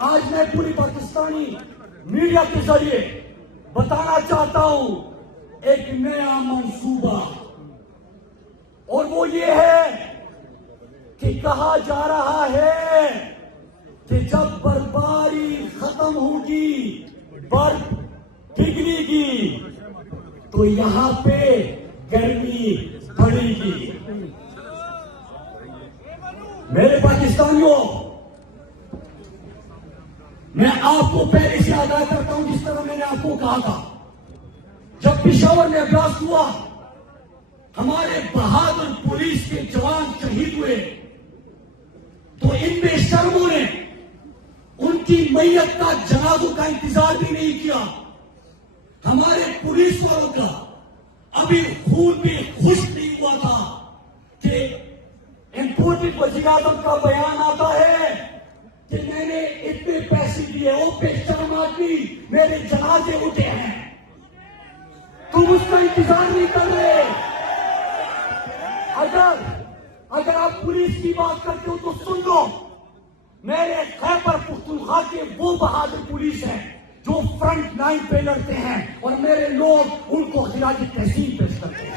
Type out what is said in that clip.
آج میں پوری پاکستانی میڈیا کے ذریعے بتانا چاہتا ہوں ایک نیا منصوبہ، اور وہ یہ ہے کہ کہا جا رہا ہے کہ جب برفباری ختم ہوگی، برف پگھلے گی، تو یہاں پہ گرمی بڑھے گی۔ میرے پاکستانیوں، میں آپ کو پہلے سے آگاہ کرتا ہوں، جس طرح میں نے آپ کو کہا تھا، جب پشاور میں بلاسٹ ہوا، ہمارے بہادر پولیس کے جوان شہید ہوئے، تو ان بے شرموں نے ان کی میت کا جنازوں کا انتظار بھی نہیں کیا۔ ہمارے پولیس والوں کا ابھی خون بھی خشک نہیں ہوا تھا کہ امپورٹڈ وزیر اعظم کا بیان آتا ہے کہ میں نے اتنے پیسے دیے، وہ بے شرم آدمی میرے جنازے اٹھے ہیں، تم اس کا انتظار نہیں کر رہے۔ اگر آپ پولیس کی بات کرتے ہو تو سن لو، میرے خیبر پختونخوا کے وہ بہادر پولیس ہیں جو فرنٹ لائن پہ لڑتے ہیں، اور میرے لوگ ان کو خراج تحسین پیش کرتے ہیں۔